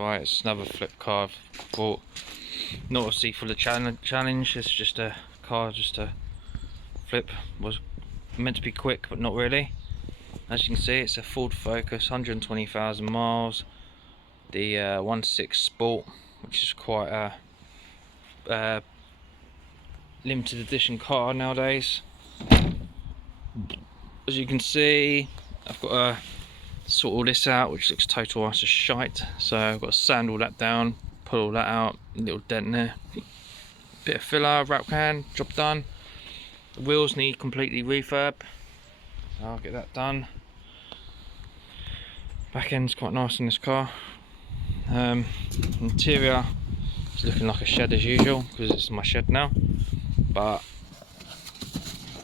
Right, it's another flip car I've bought. Not obviously for the challenge, it's just a car, just a flip. Was meant to be quick, but not really. As you can see, it's a Ford Focus, 120,000 miles. The 1.6 Sport, which is quite a limited edition car nowadays. As you can see, I've got to sort all this out, which looks total utter shite. So I've got to sand all that down, pull all that out, little dent there, bit of filler, wrap can, job done. The wheels need completely refurb. I'll get that done. Back end's quite nice in this car. Interior is looking like a shed as usual because it's my shed now. But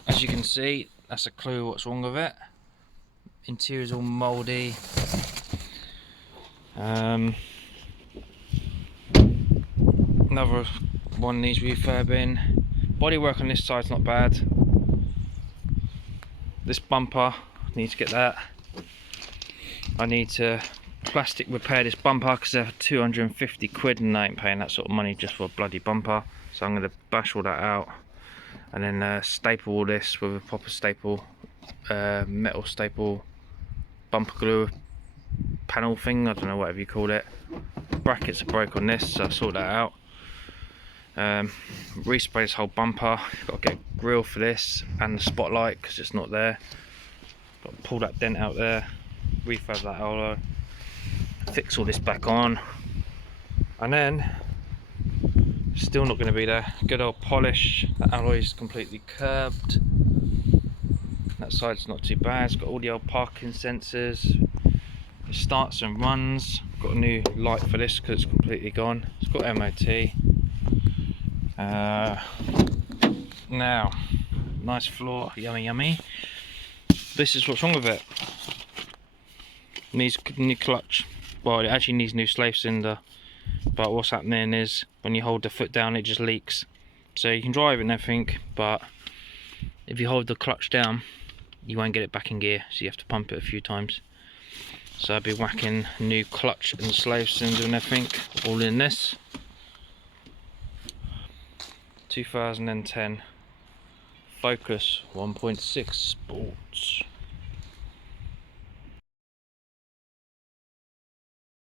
as you can see, that's a clue what's wrong with it. Interior's all mouldy. Another one needs refurbing. Bodywork on this side's not bad. This bumper, need to get that. I need to plastic repair this bumper because they're 250 quid and I ain't paying that sort of money just for a bloody bumper. So I'm going to bash all that out and then staple all this with a proper staple, metal staple bumper glue panel thing, I don't know, whatever you call it. Brackets are broke on this, so I'll sort that out. Respray this whole bumper. Got to get a grill for this and the spotlight because it's not there. Got to pull that dent out there, refurb that alloy, fix all this back on, and then still not going to be there. Good old polish. The alloy is completely curved. That side's not too bad. It's got all the old parking sensors. It starts and runs. Got a new light for this because it's completely gone. It's got MOT. Now, nice floor, yummy yummy. This is what's wrong with it. Needs new clutch. Well, it actually needs new slave cylinder. But what's happening is when you hold the foot down, it just leaks. So you can drive it and everything, but if you hold the clutch down, you won't get it back in gear. So you have to pump it a few times. So I'll be whacking new clutch and slave cylinder and everything, all in this. 2010 Focus 1.6 Sports.